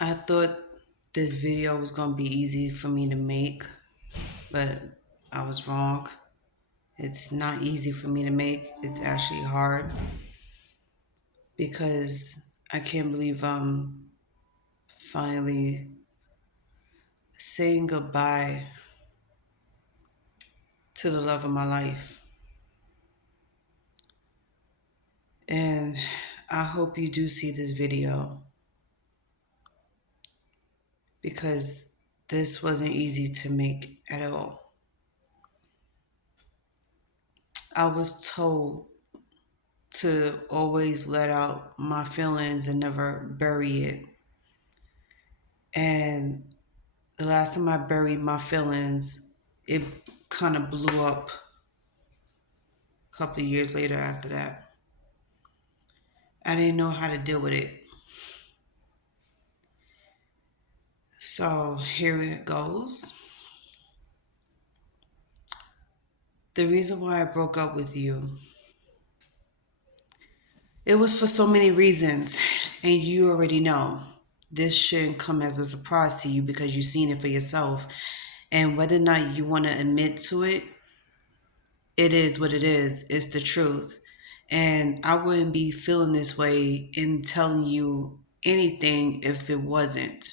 I thought this video was going to be easy for me to make, but I was wrong. It's not easy for me to make. It's actually hard because I can't believe I'm finally saying goodbye to the love of my life. And I hope you do see this video because this wasn't easy to make at all. I was told to always let out my feelings and never bury it. And the last time I buried my feelings, it kind of blew up a couple of years later after that. I didn't know how to deal with it. So here it goes. The reason why I broke up with you, it was for so many reasons, and you already know. This shouldn't come as a surprise to you because you've seen it for yourself. And whether or not you want to admit to it, it is what it is. It's the truth. And I wouldn't be feeling this way in telling you anything if it wasn't.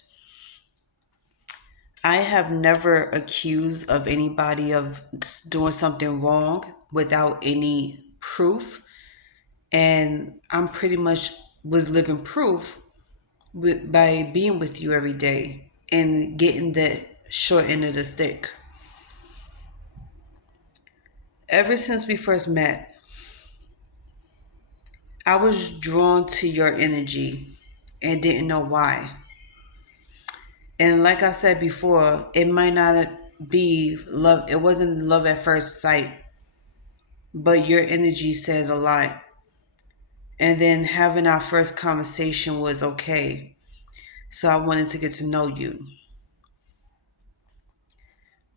I have never accused of anybody of doing something wrong without any proof. And I'm pretty much was living proof by being with you every day and getting the short end of the stick. Ever since we first met, I was drawn to your energy and didn't know why. And like I said before, it might not be love. It wasn't love at first sight, but your energy says a lot. And then having our first conversation was okay. So I wanted to get to know you.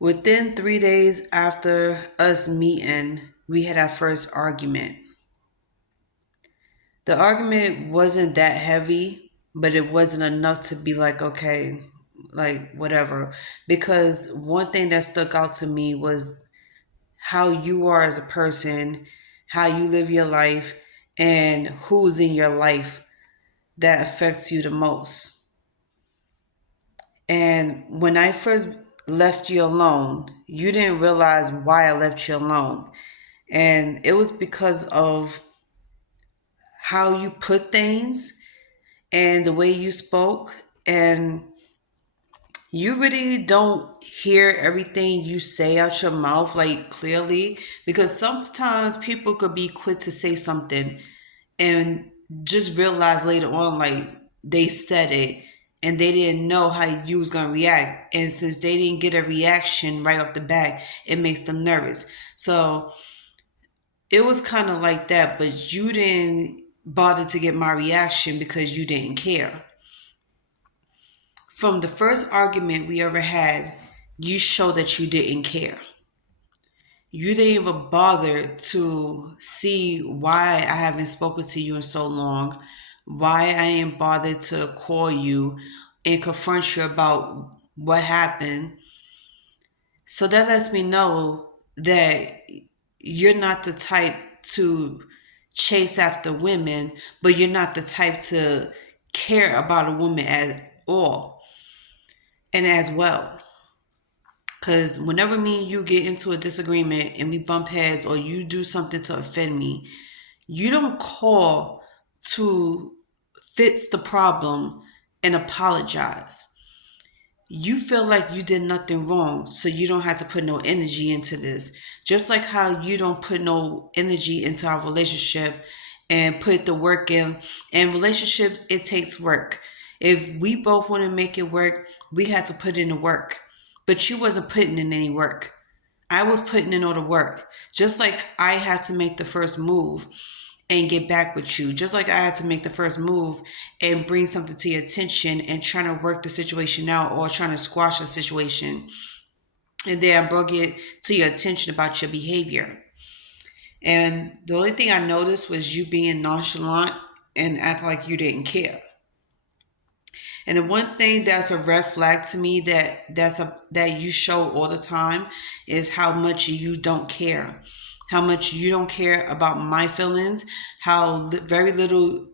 Within 3 days after us meeting, we had our first argument. The argument wasn't that heavy, but it wasn't enough to be like, okay, like whatever. Because one thing that stuck out to me was how you are as a person, how you live your life, and who's in your life that affects you the most. And when I first left you alone, you didn't realize why I left you alone. And it was because of how you put things and the way you spoke. And you really don't hear everything you say out your mouth like clearly, because sometimes people could be quick to say something and just realize later on like they said it and they didn't know how you was going to react, and since they didn't get a reaction right off the bat, it makes them nervous. So it was kind of like that, but you didn't bother to get my reaction because you didn't care. From the first argument we ever had, you showed that you didn't care. You didn't even bother to see why I haven't spoken to you in so long, why I ain't bothered to call you and confront you about what happened. So that lets me know that you're not the type to chase after women, but you're not the type to care about a woman at all and as well. Because whenever me and you get into a disagreement and we bump heads or you do something to offend me, you don't call to fix the problem and apologize. You feel like you did nothing wrong, so you don't have to put no energy into this. Just like how you don't put no energy into our relationship and put the work in. And relationship, it takes work. If we both want to make it work, we had to put in the work. But you wasn't putting in any work. I was putting in all the work. Just like I had to make the first move and get back with you. Just like I had to make the first move and bring something to your attention and trying to work the situation out or trying to squash the situation. And then I brought it to your attention about your behavior. And the only thing I noticed was you being nonchalant and act like you didn't care. And the one thing that's a red flag to me that you show all the time is how much you don't care. How much you don't care about my feelings, how very little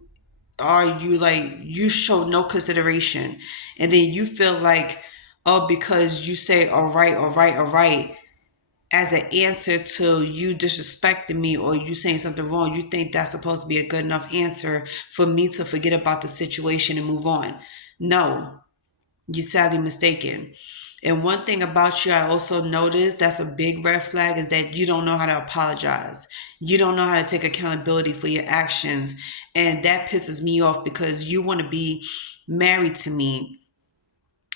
are you, like, you show no consideration. And then you feel like, oh, because you say all right, all right, all right, as an answer to you disrespecting me or you saying something wrong, you think that's supposed to be a good enough answer for me to forget about the situation and move on. No, you're sadly mistaken. And one thing about you I also noticed that's a big red flag is that you don't know how to apologize. You don't know how to take accountability for your actions. And that pisses me off because you want to be married to me.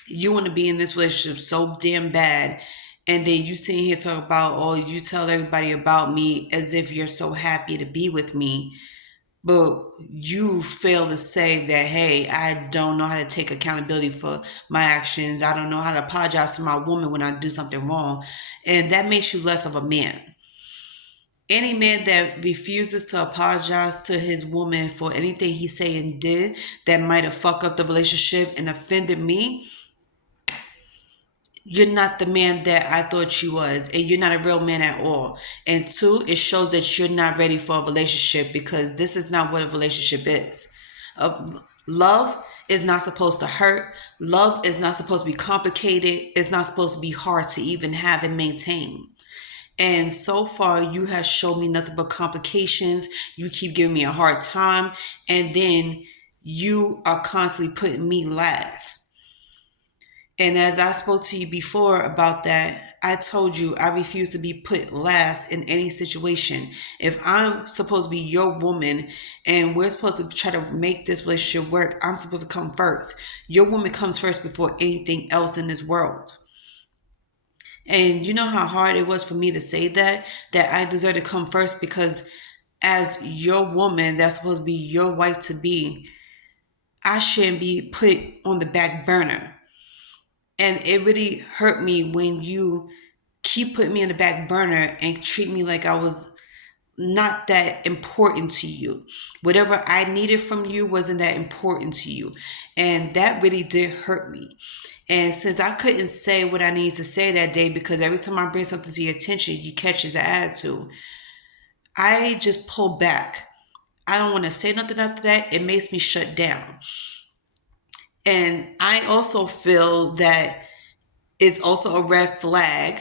You want to be in this relationship so damn bad. And then you sitting here talk about, oh, you tell everybody about me as if you're so happy to be with me. But you fail to say that, hey, I don't know how to take accountability for my actions. I don't know how to apologize to my woman when I do something wrong. And that makes you less of a man. Any man that refuses to apologize to his woman for anything he said and did that might have fucked up the relationship and offended me, you're not the man that I thought you was, and you're not a real man at all. And two, it shows that you're not ready for a relationship because this is not what a relationship is. Love is not supposed to hurt. Love is not supposed to be complicated. It's not supposed to be hard to even have and maintain. And so far, you have shown me nothing but complications. You keep giving me a hard time. And then you are constantly putting me last. And as I spoke to you before about that, I told you I refuse to be put last in any situation. If I'm supposed to be your woman and we're supposed to try to make this relationship work, I'm supposed to come first. Your woman comes first before anything else in this world. And you know how hard it was for me to say that I deserve to come first because as your woman, that's supposed to be your wife to be, I shouldn't be put on the back burner. And it really hurt me when you keep putting me in the back burner and treat me like I was not that important to you. Whatever I needed from you wasn't that important to you. And that really did hurt me. And since I couldn't say what I needed to say that day because every time I bring something to your attention, you catch as an attitude, I just pulled back. I don't want to say nothing after that. It makes me shut down. And I also feel that it's also a red flag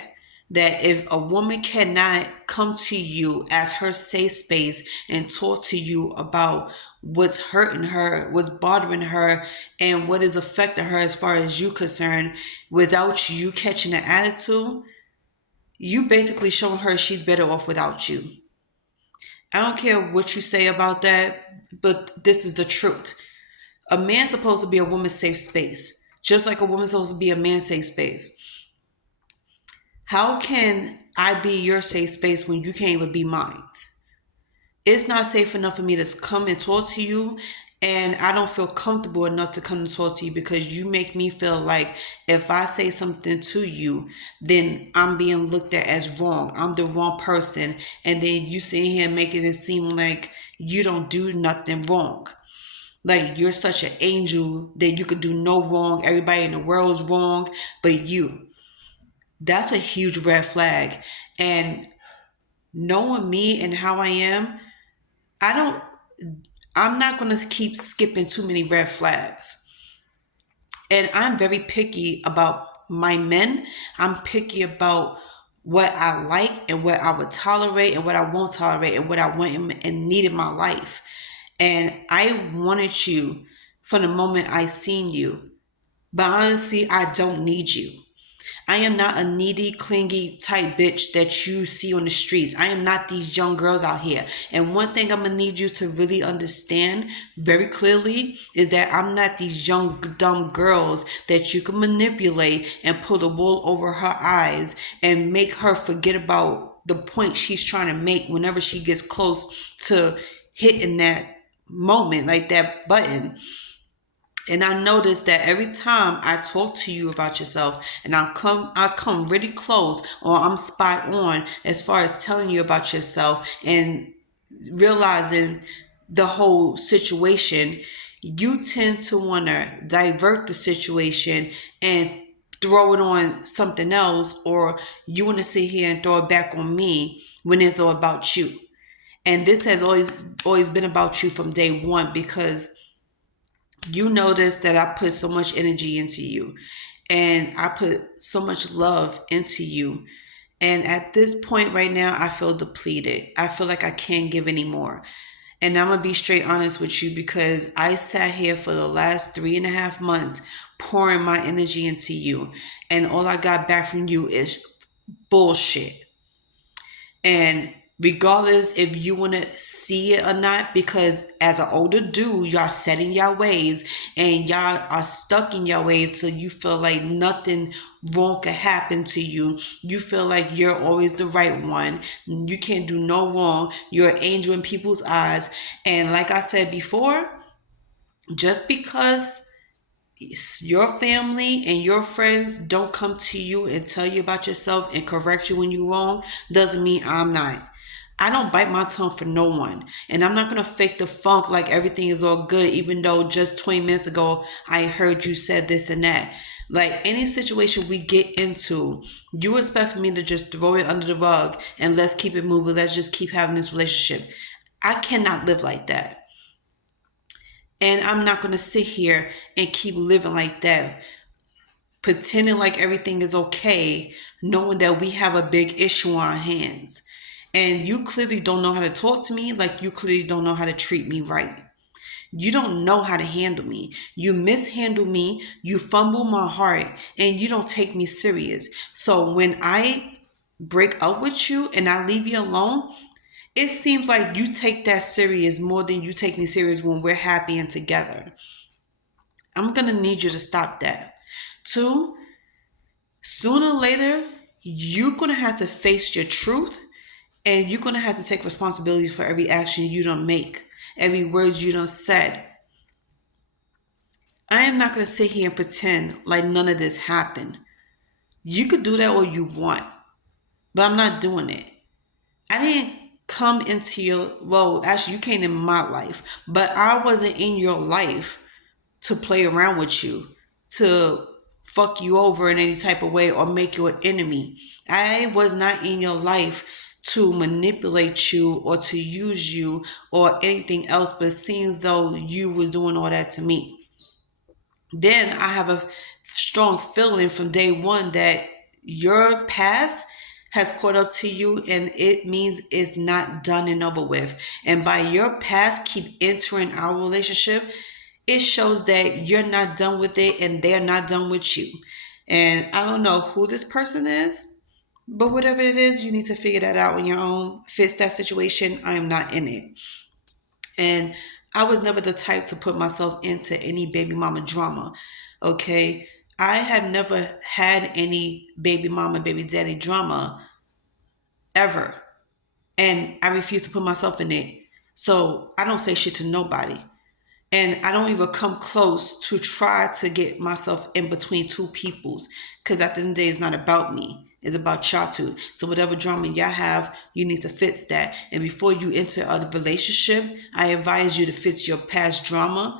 that if a woman cannot come to you as her safe space and talk to you about what's hurting her, what's bothering her, and what is affecting her as far as you concerned, without you catching an attitude, you basically showing her she's better off without you. I don't care what you say about that, but this is the truth. A man's supposed to be a woman's safe space, just like a woman's supposed to be a man's safe space. How can I be your safe space when you can't even be mine? It's not safe enough for me to come and talk to you, and I don't feel comfortable enough to come and talk to you because you make me feel like if I say something to you, then I'm being looked at as wrong. I'm the wrong person. And then you sitting here making it seem like you don't do nothing wrong. Like you're such an angel that you could do no wrong. Everybody in the world's wrong, but you. That's a huge red flag. And knowing me and how I am, I'm not going to keep skipping too many red flags. And I'm very picky about my men. I'm picky about what I like and what I would tolerate and what I won't tolerate and what I want and need in my life. And I wanted you from the moment I seen you. But honestly, I don't need you. I am not a needy, clingy type bitch that you see on the streets. I am not these young girls out here. And one thing I'm going to need you to really understand very clearly is that I'm not these young, dumb girls that you can manipulate and pull the wool over her eyes and make her forget about the point she's trying to make whenever she gets close to hitting that moment, like that button. And I noticed that every time I talk to you about yourself and I come really close or I'm spot on as far as telling you about yourself and realizing the whole situation, you tend to want to divert the situation and throw it on something else, or you want to sit here and throw it back on me when it's all about you. And this has always been about you from day one, because you notice that I put so much energy into you and I put so much love into you. And at this point right now, I feel depleted. I feel like I can't give anymore. And I'm going to be straight honest with you, because I sat here for the last 3.5 months pouring my energy into you. And all I got back from you is bullshit. And regardless if you want to see it or not, because as an older dude, y'all set in your ways and y'all are stuck in your ways, so you feel like nothing wrong could happen to you. You feel like you're always the right one. You can't do no wrong. You're an angel in people's eyes. And like I said before, just because your family and your friends don't come to you and tell you about yourself and correct you when you're wrong, doesn't mean I'm not. I don't bite my tongue for no one. And I'm not going to fake the funk like everything is all good, even though just 20 minutes ago I heard you said this and that. Like any situation we get into, you expect for me to just throw it under the rug and let's keep it moving. Let's just keep having this relationship. I cannot live like that. And I'm not going to sit here and keep living like that, pretending like everything is okay, knowing that we have a big issue on our hands. And you clearly don't know how to talk to me, like you clearly don't know how to treat me right. You don't know how to handle me. You mishandle me, you fumble my heart, and you don't take me serious. So when I break up with you and I leave you alone, it seems like you take that serious more than you take me serious when we're happy and together. I'm going to need you to stop that. Two, sooner or later, you're going to have to face your truth, and you're going to have to take responsibility for every action you don't make, every word you don't said. I am not going to sit here and pretend like none of this happened. You could do that all you want, but I'm not doing it. I didn't come into your, well, actually, you came in my life, but I wasn't in your life to play around with you, to fuck you over in any type of way or make you an enemy. I was not in your life to manipulate you or to use you or anything else, but it seems though you was doing all that to me. Then I have a strong feeling from day one that your past has caught up to you, and it means it's not done and over with. And by your past keep entering our relationship, it shows that you're not done with it and they're not done with you. And I don't know who this person is, but whatever it is, you need to figure that out on your own. Fix that situation. I am not in it. And I was never the type to put myself into any baby mama drama. Okay. I have never had any baby mama, baby daddy drama ever. And I refuse to put myself in it. So I don't say shit to nobody. And I don't even come close to try to get myself in between two peoples. Because at the end of the day, it's not about me. It's about y'all two. So whatever drama y'all have, you need to fix that. And before you enter a relationship, I advise you to fix your past drama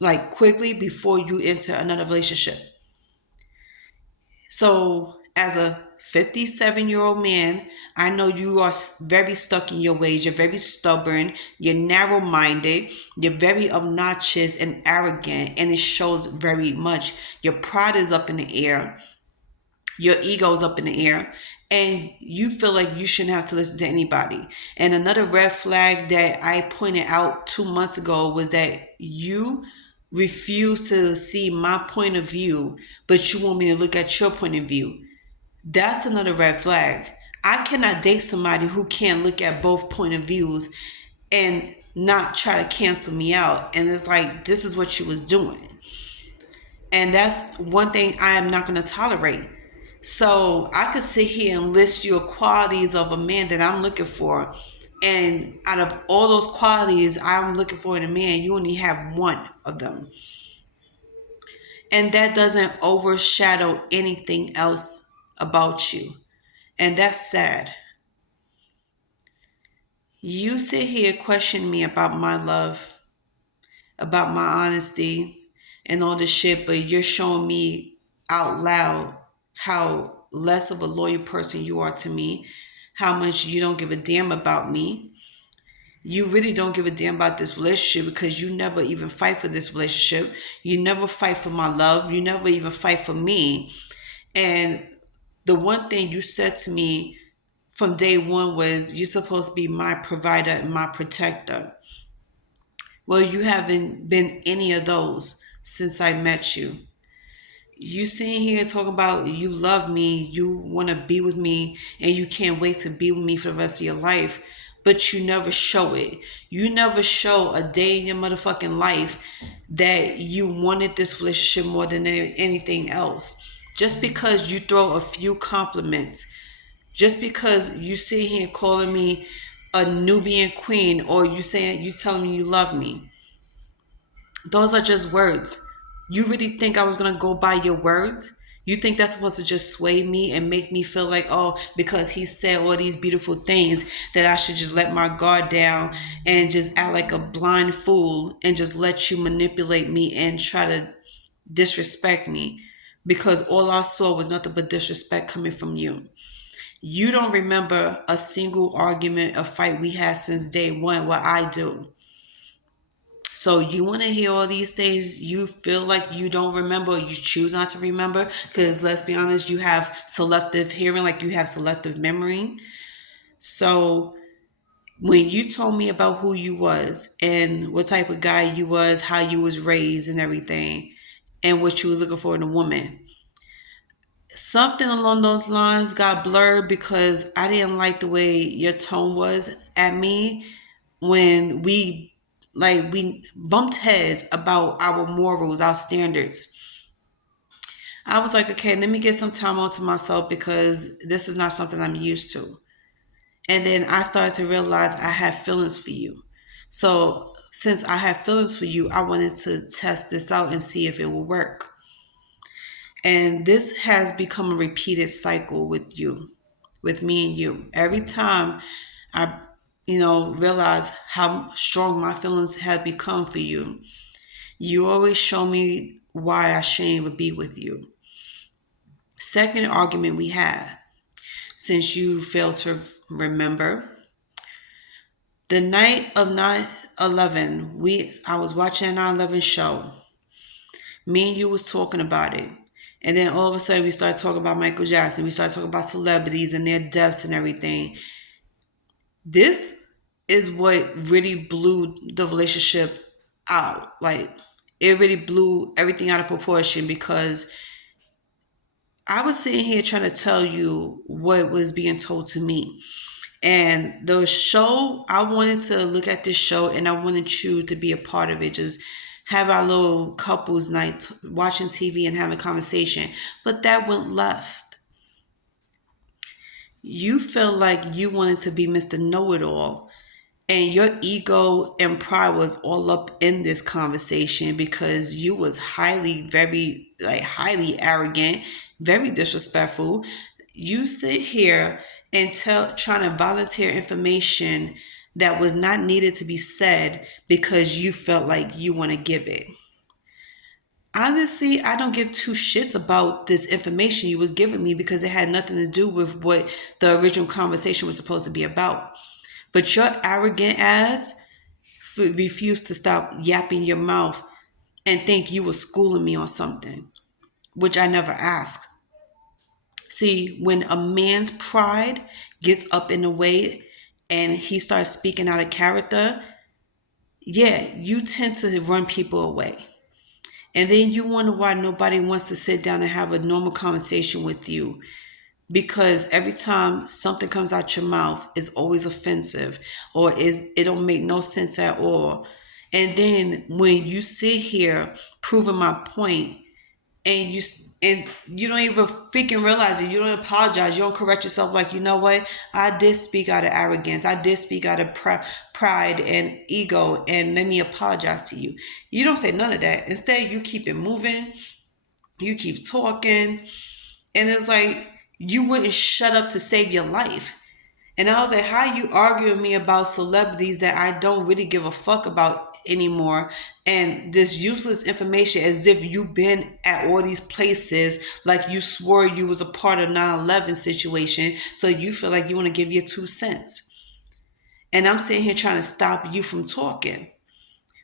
like quickly before you enter another relationship. So as a 57-year-old man, I know you are very stuck in your ways. You're very stubborn. You're narrow-minded. You're very obnoxious and arrogant, and it shows very much. Your pride is up in the air. Your ego is up in the air, and you feel like you shouldn't have to listen to anybody. And another red flag that I pointed out 2 months ago was that you refuse to see my point of view, but you want me to look at your point of view. That's another red flag. I cannot date somebody who can't look at both point of views and not try to cancel me out. And it's like, this is what you was doing. And that's one thing I am not going to tolerate. So I could sit here and list your qualities of a man that I'm looking for. And out of all those qualities I'm looking for in a man, you only have one of them. And that doesn't overshadow anything else about you. And that's sad. You sit here question me about my love. about my honesty and all this shit, but you're showing me out loud how less of a loyal person you are to me, how much you don't give a damn about me. You really don't give a damn about this relationship because you never even fight for this relationship. You never fight for my love. You never even fight for me. And the one thing you said to me from day one was, you're supposed to be my provider and my protector. Well, you haven't been any of those since I met you. You sitting here talking about you love me, you want to be with me, and you can't wait to be with me for the rest of your life, but you never show it. You never show a day in your motherfucking life that you wanted this relationship more than anything else. Just because you throw a few compliments, just because you sit here calling me a Nubian queen, or you telling me you love me, those are just words. You really think I was going to go by your words? You think that's supposed to just sway me and make me feel like, oh, because he said all these beautiful things, that I should just let my guard down and just act like a blind fool and just let you manipulate me and try to disrespect me? Because all I saw was nothing but disrespect coming from you. You don't remember a single argument, a fight we had since day one. What I do. So you want to hear all these things you feel like you don't remember, or you choose not to remember, because let's be honest, you have selective hearing, like you have selective memory. So when you told me about who you was and what type of guy you was, how you was raised and everything, and what you was looking for in a woman, something along those lines got blurred because I didn't like the way your tone was at me when we bumped heads about our morals, our standards. I was like, okay, let me get some time out to myself because this is not something I'm used to. And then I started to realize I had feelings for you. So since I had feelings for you, I wanted to test this out and see if it will work. And this has become a repeated cycle with you, with me and you. Every time I, realize how strong my feelings have become for you, you always show me why I shouldn't even be with you. Second argument we had, since you failed to remember, the night of 9/11, I was watching a 9/11 show. Me and you was talking about it. And then all of a sudden we started talking about Michael Jackson. We started talking about celebrities and their deaths and everything. This is what really blew the relationship out. Like, it really blew everything out of proportion because I was sitting here trying to tell you what was being told to me. And the show, I wanted to look at this show and I wanted you to be a part of it. Just have our little couples night, watching TV and having a conversation. But that went left. You felt like you wanted to be Mr. Know-It-All. And your ego and pride was all up in this conversation because you was highly arrogant, very disrespectful. You sit here and trying to volunteer information that was not needed to be said because you felt like you want to give it. Honestly, I don't give two shits about this information you was giving me because it had nothing to do with what the original conversation was supposed to be about. But your arrogant ass refused to stop yapping your mouth and think you were schooling me on something, which I never asked. See, when a man's pride gets up in the way and he starts speaking out of character, yeah, you tend to run people away. And then you wonder why nobody wants to sit down and have a normal conversation with you. Because every time something comes out your mouth is always offensive or it don't make no sense at all. And then when you sit here proving my point and you don't even freaking realize it, you don't apologize, you don't correct yourself, like, you know what, I did speak out of arrogance, I did speak out of pride and ego, and let me apologize to you. You don't say none of that. Instead, you keep it moving, you keep talking, and it's like you wouldn't shut up to save your life. And I was like, how are you arguing me about celebrities that I don't really give a fuck about anymore, and this useless information as if you've been at all these places, like you swore you was a part of 9/11 situation, so you feel like you want to give your 2 cents. And I'm sitting here trying to stop you from talking,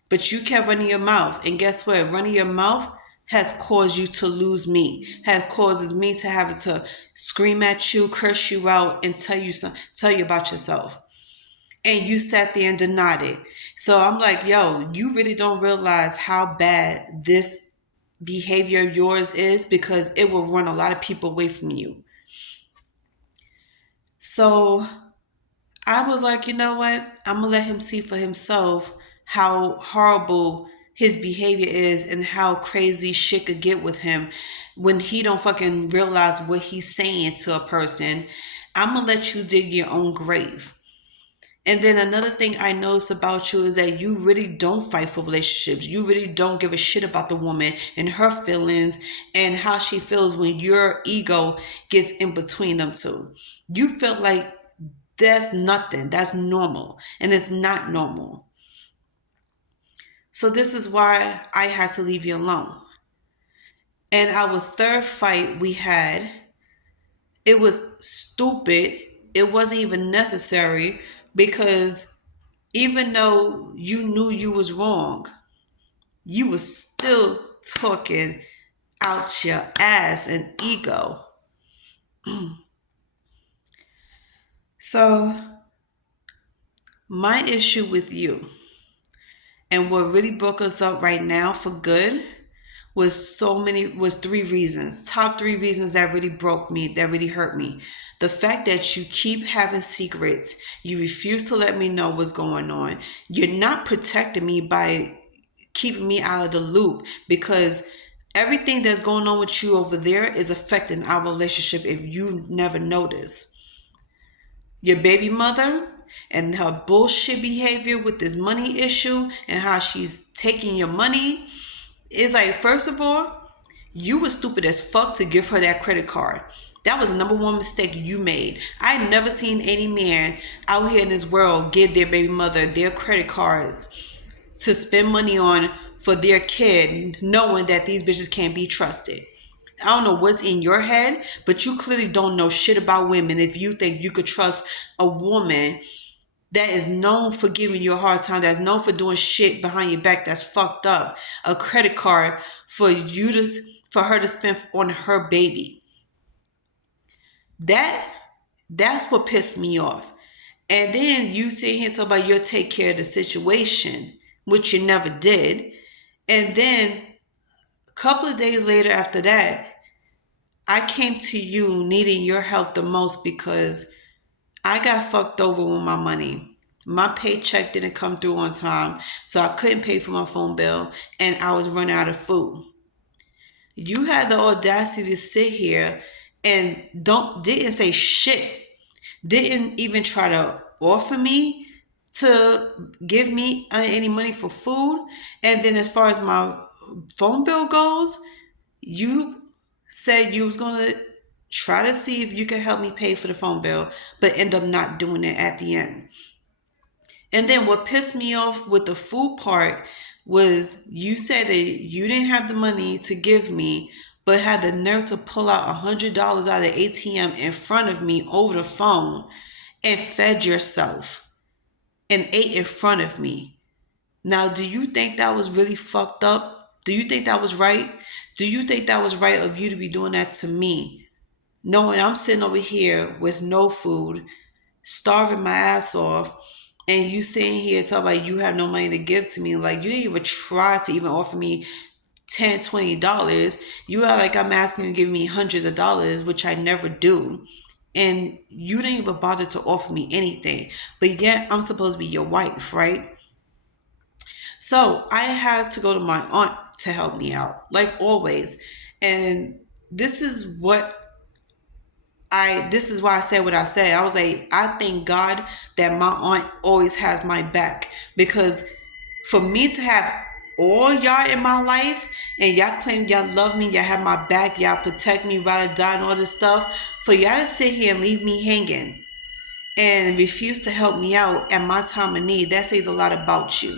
but you kept running your mouth, and guess what? Running your mouth has caused you to lose me, has causes me to have to scream at you, curse you out, and tell you about yourself. And you sat there and denied it. So I'm like, yo, you really don't realize how bad this behavior of yours is, because it will run a lot of people away from you. So I was like, you know what? I'm going to let him see for himself how horrible his behavior is and how crazy shit could get with him when he don't fucking realize what he's saying to a person. I'm going to let you dig your own grave. And then another thing I notice about you is that you really don't fight for relationships. You really don't give a shit about the woman and her feelings and how she feels when your ego gets in between them two. You feel like that's nothing. That's normal. And it's not normal. So this is why I had to leave you alone. And our third fight we had, it was stupid. It wasn't even necessary, because even though you knew you was wrong, you was still talking out your ass and ego. So my issue with you, and what really broke us up right now for good, was 3 reasons. Top 3 reasons that really broke me, that really hurt me. The fact that you keep having secrets, you refuse to let me know what's going on. You're not protecting me by keeping me out of the loop, because everything that's going on with you over there is affecting our relationship if you never notice. Your baby mother and her bullshit behavior with this money issue and how she's taking your money is like, first of all, you were stupid as fuck to give her that credit card. That was the number one mistake you made. I never seen any man out here in this world give their baby mother their credit cards to spend money on for their kid, knowing that these bitches can't be trusted. I don't know what's in your head, but you clearly don't know shit about women if you think you could trust a woman that is known for giving you a hard time, that's known for doing shit behind your back that's fucked up, a credit card for her to spend on her baby. That's what pissed me off. And then you sit here and talk about you'll take care of the situation, which you never did. And then a couple of days later after that, I came to you needing your help the most because I got fucked over with my money. My paycheck didn't come through on time, so I couldn't pay for my phone bill, and I was running out of food. You had the audacity to sit here and didn't say shit. Didn't even try to offer me to give me any money for food. And then as far as my phone bill goes, you said you was going to try to see if you could help me pay for the phone bill, but end up not doing it at the end. And then what pissed me off with the food part was you said that you didn't have the money to give me, but had the nerve to pull out $100 out of the ATM in front of me over the phone and fed yourself and ate in front of me. Now, do you think that was really fucked up? Do you think that was right? Do you think that was right of you to be doing that to me? Knowing I'm sitting over here with no food, starving my ass off, and you sitting here talking about you have no money to give to me. Like, you didn't even try to even offer me $10, $20. You are like, I'm asking you to give me hundreds of dollars, which I never do. And you didn't even bother to offer me anything. But yet, I'm supposed to be your wife, right? So I had to go to my aunt to help me out, like always. And this is why I said what I said. I was like, I thank God that my aunt always has my back, because for me to have all y'all in my life and y'all claim y'all love me, y'all have my back, y'all protect me, ride or die and all this stuff, for y'all to sit here and leave me hanging and refuse to help me out at my time of need, that says a lot about you.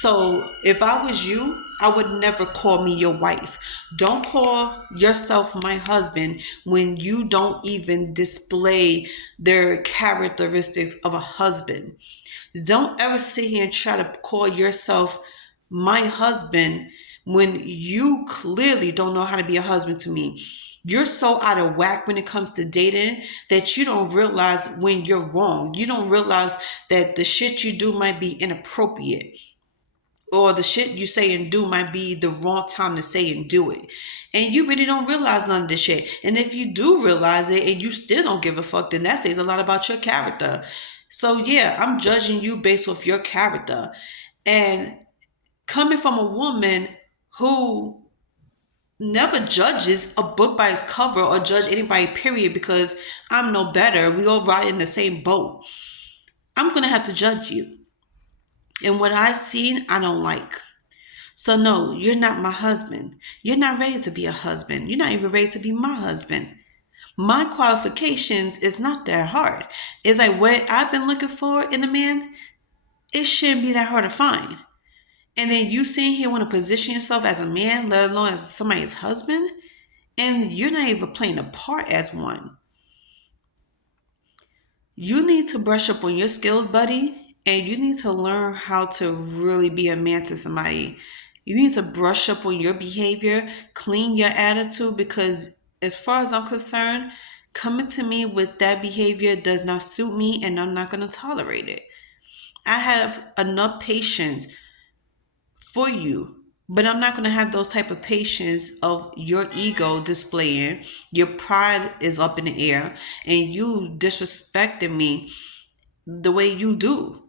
So if I was you, I would never call me your wife. Don't call yourself my husband when you don't even display the characteristics of a husband. Don't ever sit here and try to call yourself my husband when you clearly don't know how to be a husband to me. You're so out of whack when it comes to dating that you don't realize when you're wrong. You don't realize that the shit you do might be inappropriate, or the shit you say and do might be the wrong time to say and do it. And you really don't realize none of this shit. And if you do realize it and you still don't give a fuck, then that says a lot about your character. So yeah, I'm judging you based off your character. And coming from a woman who never judges a book by its cover or judge anybody, period, because I'm no better. We all ride in the same boat. I'm gonna have to judge you. And what I seen, I don't like. So no, you're not my husband. You're not ready to be a husband. You're not even ready to be my husband. My qualifications is not that hard. It's like what I've been looking for in a man, it shouldn't be that hard to find. And then you sitting here want to position yourself as a man, let alone as somebody's husband, and you're not even playing a part as one. You need to brush up on your skills, buddy, and you need to learn how to really be a man to somebody. You need to brush up on your behavior, clean your attitude, because as far as I'm concerned, coming to me with that behavior does not suit me, and I'm not going to tolerate it. I have enough patience for you, but I'm not going to have those type of patience of your ego displaying, your pride is up in the air, and you disrespecting me the way you do.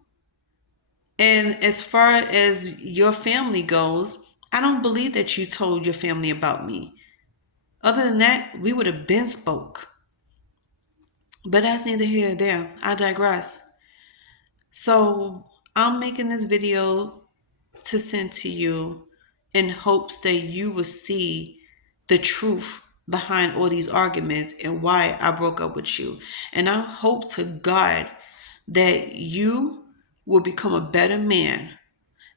And as far as your family goes, I don't believe that you told your family about me. Other than that, we would have been spoke. But that's neither here nor there. I digress. So I'm making this video to send to you in hopes that you will see the truth behind all these arguments and why I broke up with you. And I hope to God that you will become a better man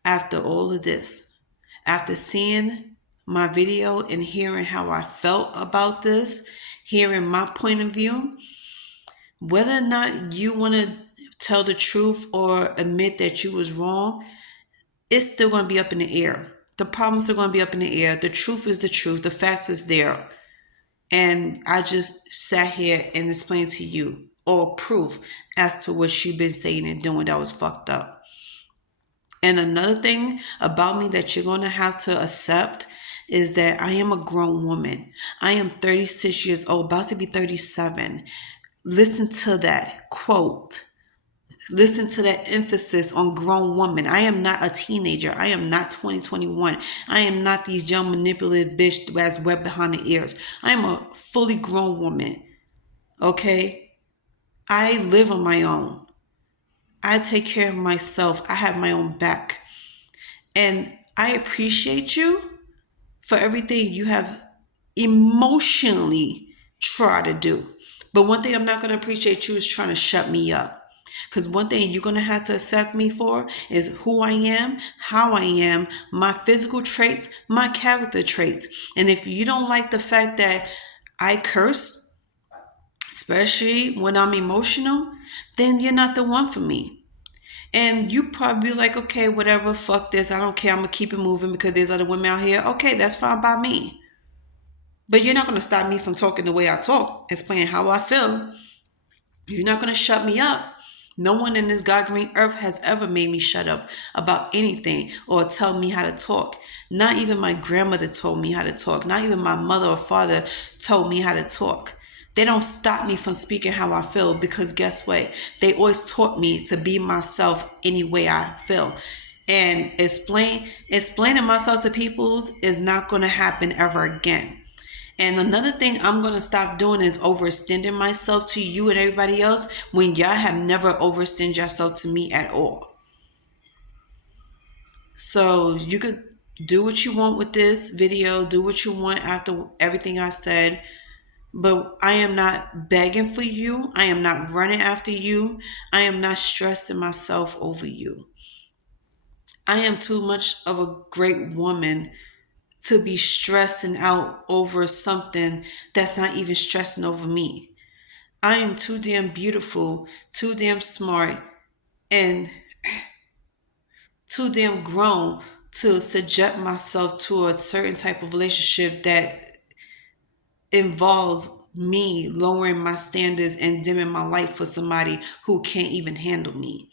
after all of this. After seeing my video and hearing how I felt about this, hearing my point of view, whether or not you want to tell the truth or admit that you was wrong, it's still going to be up in the air. The problems are going to be up in the air. The truth is the truth. The facts is there. And I just sat here and explained to you all proof as to what you've been saying and doing that was fucked up. And another thing about me that you're going to have to accept is that I am a grown woman. I am 36 years old, about to be 37. Listen to that quote. Listen to that emphasis on grown woman. I am not a teenager. I am not 2021. I am not these young manipulative bitch that's wet behind the ears. I am a fully grown woman. Okay? I live on my own. I take care of myself. I have my own back. And I appreciate you for everything you have emotionally tried to do. But one thing I'm not going to appreciate you is trying to shut me up. Because one thing you're going to have to accept me for is who I am, how I am, my physical traits, my character traits. And if you don't like the fact that I curse, especially when I'm emotional, then you're not the one for me. And you probably be like, okay, whatever, fuck this. I don't care. I'm going to keep it moving because there's other women out here. Okay, that's fine by me. But you're not going to stop me from talking the way I talk, explaining how I feel. You're not going to shut me up. No one in this God-green earth has ever made me shut up about anything or tell me how to talk. Not even my grandmother told me how to talk. Not even my mother or father told me how to talk. They don't stop me from speaking how I feel because guess what? They always taught me to be myself any way I feel. And explaining myself to people is not going to happen ever again. And another thing I'm going to stop doing is overextending myself to you and everybody else when y'all have never overextended yourself to me at all. So you could do what you want with this video, do what you want after everything I said, but I am not begging for you. I am not running after you. I am not stressing myself over you. I am too much of a great woman to be stressing out over something that's not even stressing over me. I am too damn beautiful, too damn smart, and too damn grown to subject myself to a certain type of relationship that involves me lowering my standards and dimming my light for somebody who can't even handle me.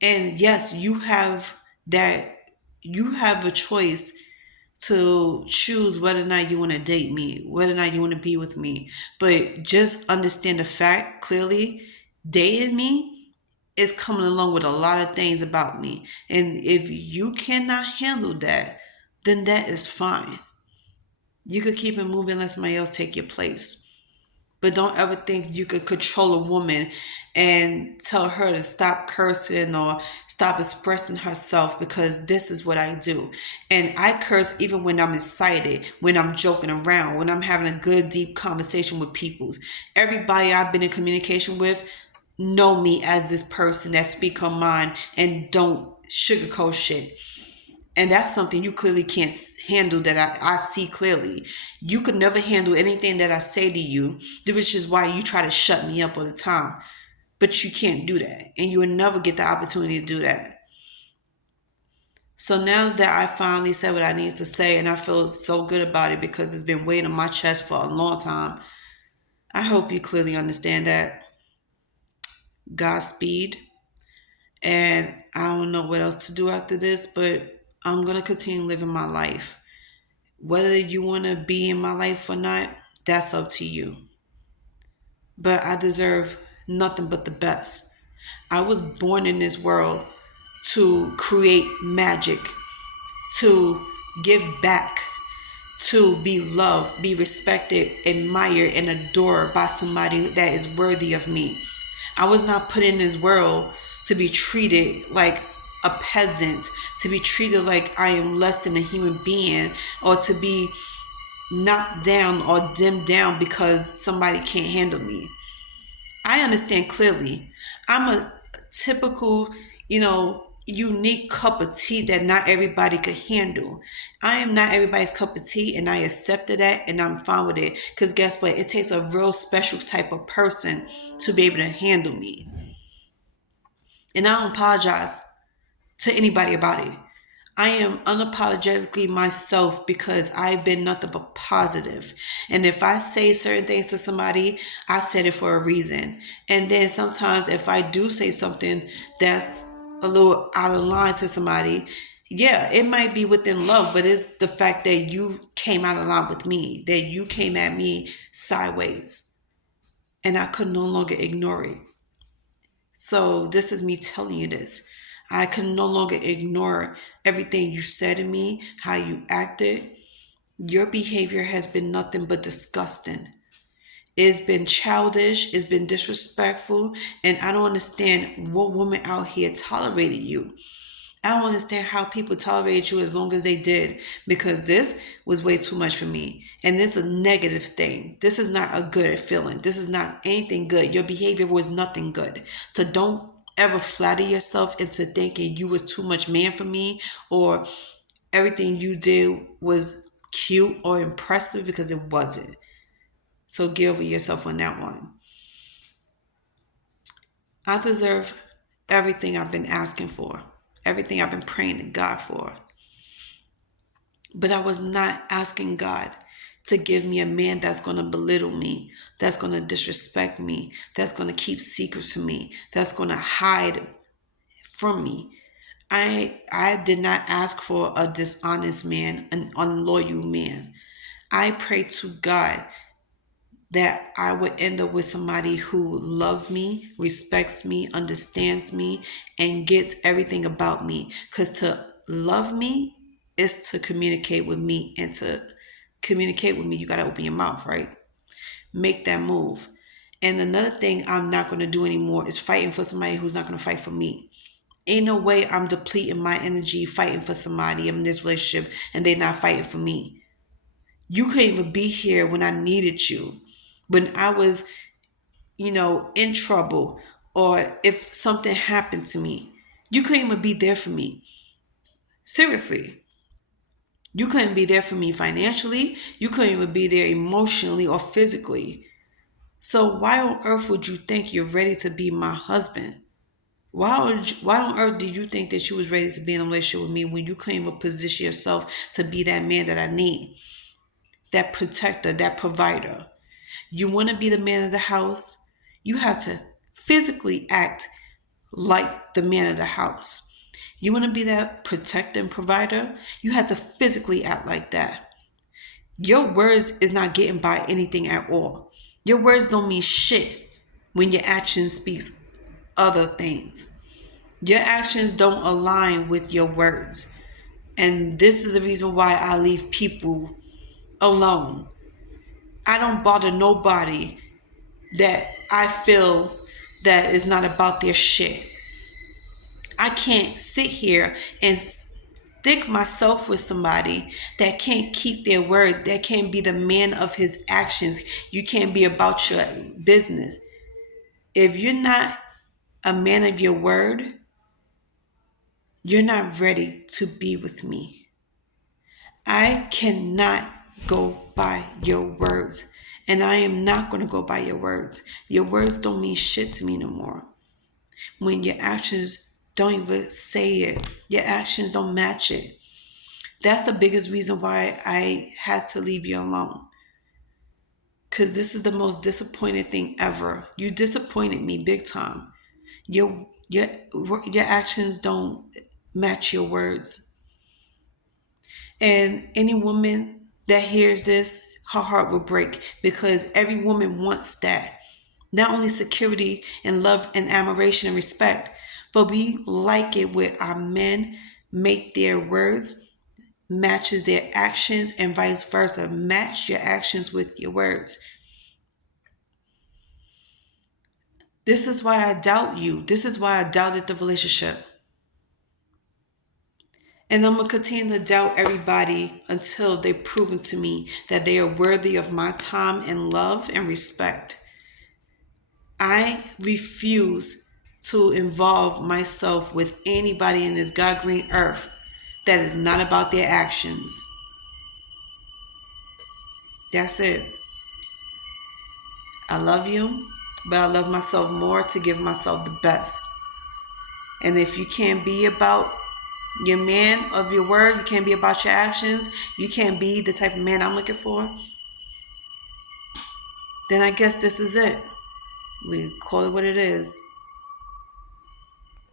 And yes, that you have a choice to choose whether or not you want to date me, whether or not you want to be with me. But just understand the fact clearly, dating me is coming along with a lot of things about me. And if you cannot handle that, then that is fine. You could keep it moving, let somebody else take your place. But don't ever think you could control a woman and tell her to stop cursing or stop expressing herself, because this is what I do. And I curse even when I'm excited, when I'm joking around, when I'm having a good, deep conversation with people. Everybody I've been in communication with know me as this person that speak her mind and don't sugarcoat shit. And that's something you clearly can't handle, that I see clearly. You could never handle anything that I say to you, which is why you try to shut me up all the time. But you can't do that. And you will never get the opportunity to do that. So now that I finally said what I need to say, and I feel so good about it because it's been weighing on my chest for a long time, I hope you clearly understand that. Godspeed. And I don't know what else to do after this, but I'm going to continue living my life. Whether you want to be in my life or not, that's up to you. But I deserve nothing but the best. I was born in this world to create magic, to give back, to be loved, be respected, admired, and adored by somebody that is worthy of me. I was not put in this world to be treated like a peasant, to be treated like I am less than a human being, or to be knocked down or dimmed down because somebody can't handle me. I understand clearly. I'm a typical, unique cup of tea that not everybody could handle. I am not everybody's cup of tea, and I accepted that, and I'm fine with it. Because guess what? It takes a real special type of person to be able to handle me. And I don't apologize to anybody about it. I am unapologetically myself because I've been nothing but positive. And if I say certain things to somebody, I said it for a reason. And then sometimes if I do say something that's a little out of line to somebody, yeah, it might be within love, but it's the fact that you came out of line with me, that you came at me sideways, and I could no longer ignore it. So this is me telling you this. I can no longer ignore everything you said to me, how you acted. Your behavior has been nothing but disgusting. It's been childish, it's been disrespectful, and I don't understand what woman out here tolerated you. I don't understand how people tolerated you as long as they did, because this was way too much for me. And this is a negative thing. This is not a good feeling. This is not anything good. Your behavior was nothing good. So don't ever flatter yourself into thinking you was too much man for me, or everything you did was cute or impressive, because it wasn't. So get over yourself on that one. I deserve everything I've been asking for, everything I've been praying to God for. But I was not asking God to give me a man that's going to belittle me, that's going to disrespect me, that's going to keep secrets from me, that's going to hide from me. I did not ask for a dishonest man, an unloyal man. I pray to God that I would end up with somebody who loves me, respects me, understands me, and gets everything about me. Because to love me is to communicate with me. And to communicate with me, you got to open your mouth, right? Make that move. And another thing I'm not going to do anymore is fighting for somebody who's not going to fight for me. Ain't no way I'm depleting my energy fighting for somebody in this relationship and they're not fighting for me. You couldn't even be here when I needed you. When I was, in trouble, or if something happened to me, you couldn't even be there for me. Seriously. You couldn't be there for me financially. You couldn't even be there emotionally or physically. So why on earth would you think you're ready to be my husband? Why on earth do you think that you was ready to be in a relationship with me when you couldn't even position yourself to be that man that I need? That protector, that provider. You want to be the man of the house, you have to physically act like the man of the house. You want to be that protector and provider, you have to physically act like that. Your words is not getting by anything at all. Your words don't mean shit when your action speaks other things. Your actions don't align with your words. And this is the reason why I leave people alone. I don't bother nobody that I feel that is not about their shit. I can't sit here and stick myself with somebody that can't keep their word, that can't be the man of his actions. You can't be about your business. If you're not a man of your word, you're not ready to be with me. I cannot go by your words, and I am not going to go by your words. Your words don't mean shit to me no more. When your actions don't even say it, your actions don't match it. That's the biggest reason why I had to leave you alone. Because this is the most disappointing thing ever. You disappointed me big time. Your actions don't match your words. And any woman that hears this, her heart will break because every woman wants that. Not only security and love and admiration and respect, but we like it where our men make their words matches their actions and vice versa. Match your actions with your words. This is why I doubt you. This is why I doubted the relationship. And I'm going to continue to doubt everybody until they've proven to me that they are worthy of my time and love and respect. I refuse to involve myself with anybody in this God green earth that is not about their actions. That's it. I love you, but I love myself more to give myself the best. And if you can't be about your man of your word, you can't be about your actions, you can't be the type of man I'm looking for, then I guess this is it. We call it what it is.